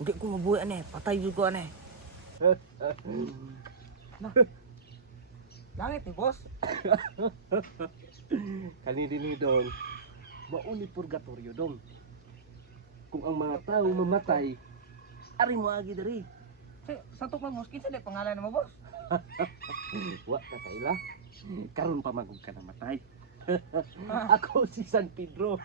Udik ko mabuhay ane, patay juga ane. Nah, langit nih bos. Kani din dong, mauni purgatorio dong. Kung ang mga tao mamatay, ari mo agi dari. Satu pa bos, kinsa deh pangalan nama bos? Wa na kaila. Karon pa magug ka namatay. Ako si San Pedro.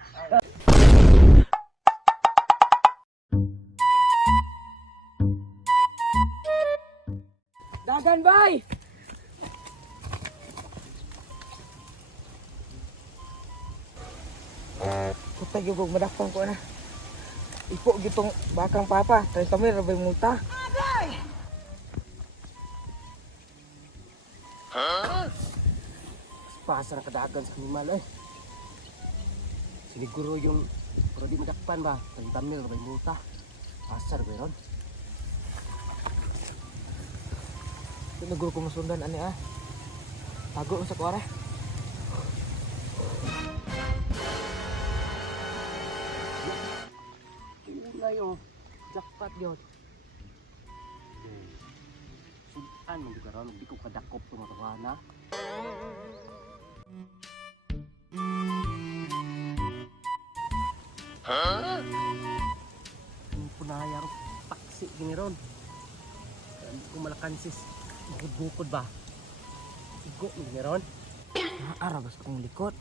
Dagan bay. Kota juga medakpang ko na. Ipo gitong bakang papa, tayo kami rabay multa. Pasar kedagan sa kanimal eh. Siniguro yung pero di madakpan ba? Tamil may multa. Pasar ba yun? Tinaguro ko masundan ani ah. Tago sa kuwara. Ulay oh. Jackpot yun. Sudan mo ka ron, di ko kadakop tumatawana. Ang punaya ro taksi gini ron. Hindi ko malakansis. Bukod-bukod ba? Igo gini ron. Arabas akong likod.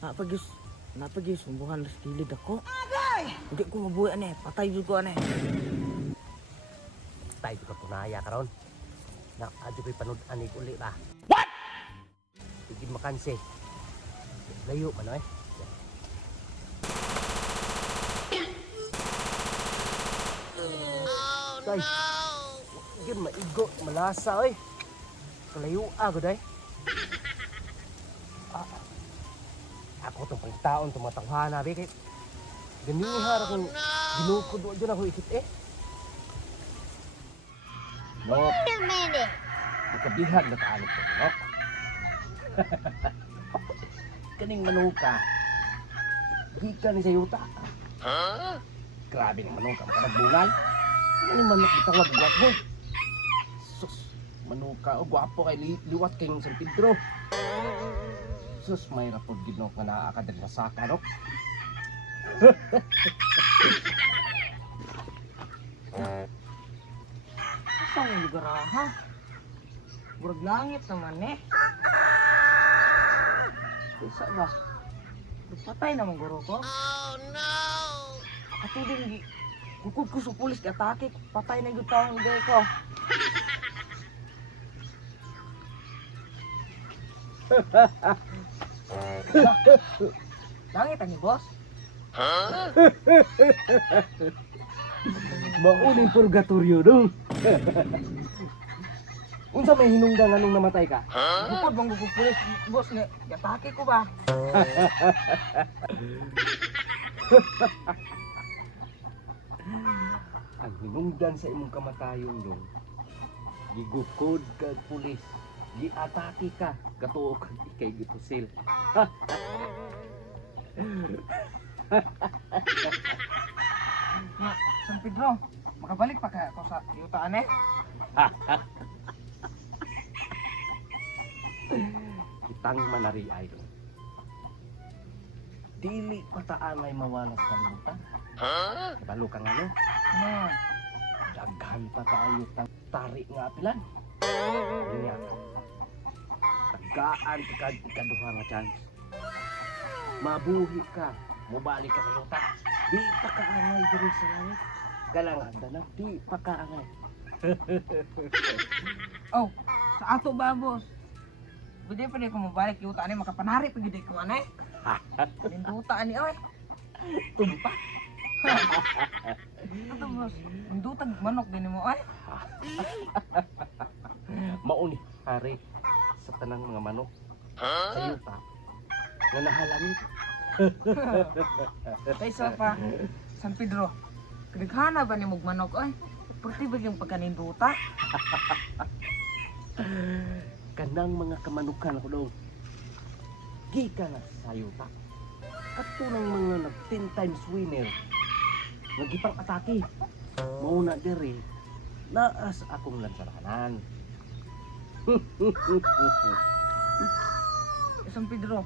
Napagis, sumbuhan sa kilid ako. Hindi ko mabuhay ane, patay juga ane. Tayo ka punaya ka ron. Adyo ko'y panood-anig uli ba? What? Higid makansi. Layo man eh. Oh no! Higid maigo, malasa eh. Kalayo agad eh. Ako itong pangitaon, tumatawhana be. Ganihar akong ginukod mo dyan ako ikit eh. No. Wait a minute. Magkabihag na kaalit ko, no? Kaning manuka. Gika ni sa yuta. Grabe ng manuka, makadagbunal. Kaning manok bitawag gwapo. Sus, manuka o gwapo kay liwat kay San Pedro. Sus, may rapod ginok nga naakadag na saka, no? Saan yung lugar ha? Burag langit naman eh. Isa ba? Patay naman guro ko. Oh no! Ato din, kukub ko sa pulis, atake, patay na yung taong hindi ko. Langit ani bos? Mauning purgatorio dong. Unsa may hinungdan anong namatay ka? Bukod bang gugub pulis, bos, nga, atake ko ba? Ang hinungdan sa imong kamatayon dong. Gigukod ka pulis. Giatake ka. Katuok ikay gipusil. Nga, San Pedro, makabalik pa kaya ako sa yutaan eh? Kitang manariay dong. Dili pataangay mawalas kalimutan. Balo ka nga no? Ano yan? Daghan pa kaayo tang tari nga apilan. Niya. Tagaan ikaduha nga chance. Mabuhi ka, mubalik ka sa yuta. Di pa kaangay diri sa langit. Galangan na, di pa kaangay. Oh, sa ato ba bos? Pwede pa rin ko mabalik yutaan eh, makapanari pa gede ko anay. Ninduta ani oy. Tumpa. Ato bos, nindutag manok din mo oy. Mauni hari sa tanang mga manok. Sa yuta. Nga nahalangit. Kaysa pa, San Pedro, kadaghana ba ni mong manok oy? Purti ba yung pagkaninduta? Kanang mga kamanukan ako dong. Gika na sa yuta. Kato ng mga nag 10 times winner. nagipang atake. Mauna diri naas akong lansaranan. San Pedro,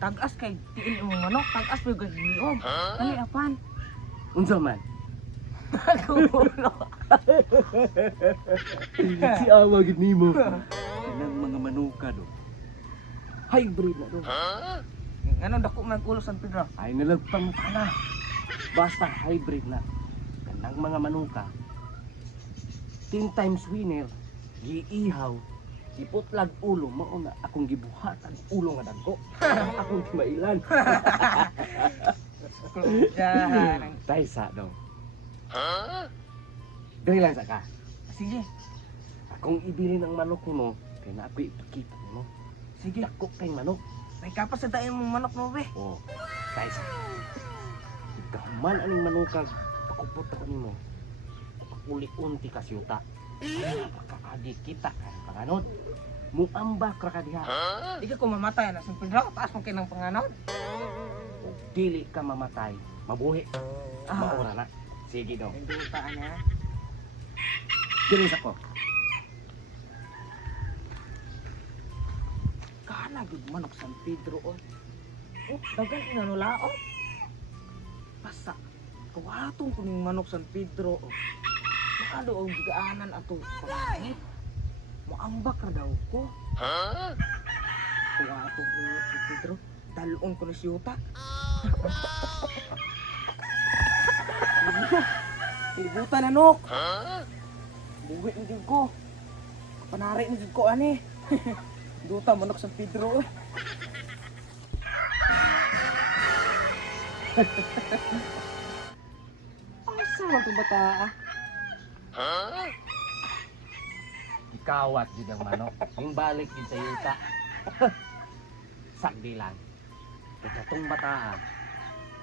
tagas kay tiin imong manok, tagas mo gagiliog. Dali apan. Unsa man? Nagulo. Si Awa gid nimo. Kanang mga manuka do. Hybrid na do. Ano dako man ulo San Pedro? Ay nalagpang tana. Basta hybrid na. Kanang mga manuka. 10 times winner, giihaw, iputlag ulo, mauna akong gibuhatan ulo nga dagko. Akong mailan. Diyan. Taysa daw. Dali lang sa ka. Sige, Akong ibili ng manok mo, kaya na ako ipakita mo. sige. Dako kay manok. May kapas sa dain mong manok mo be. Oh, taysa. Ikaman aning manukag, pakupot ako nimo. Uli-unti ka siyuta. Kakaadi kita kan panganod. Muambak ra ka diha. Ikaw ko mamatay na San Pedro, taas mo kinang panganod. Ug dili ka mamatay, mabuhi. Maura na. Sige daw. Nindutaan na. Dili sa ko. Kana gud manok San Pedro oh. Oh, dagan inanulaon. Basta kuwatong kuning manok San Pedro oh. Makalo og gigaanan ato pangit. Moambak ra daw ko. Kuwatong kuning San Pedro, dalon ko ni siyuta. Ibutan na nok. Buwi ni gid ko. Panari ni gid ko ani. Duta manok San Pedro. Oh. Asa man tong bata? Ikawat gid ang manok. Ning balik gid sa yuta. Sagdi lang. Katong bataan.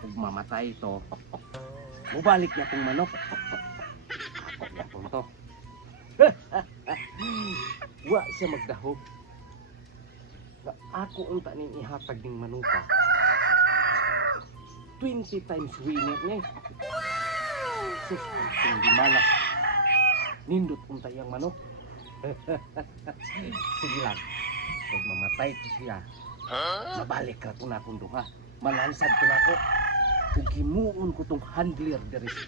Ug mamatay to. Mubalik niya kong manok. Ako na kong to. Wa siya magdahog. Nga ako unta ning ihatag ning manuka. 20 times winner niya. Sus, hindi malas. Nindot unta yang manok. Sige lang. Pag mamatay to siya, mabalik ka to na akong duha. Malansad ko na ako. Ug himuon ko tong handler diri sa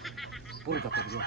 purgatorio.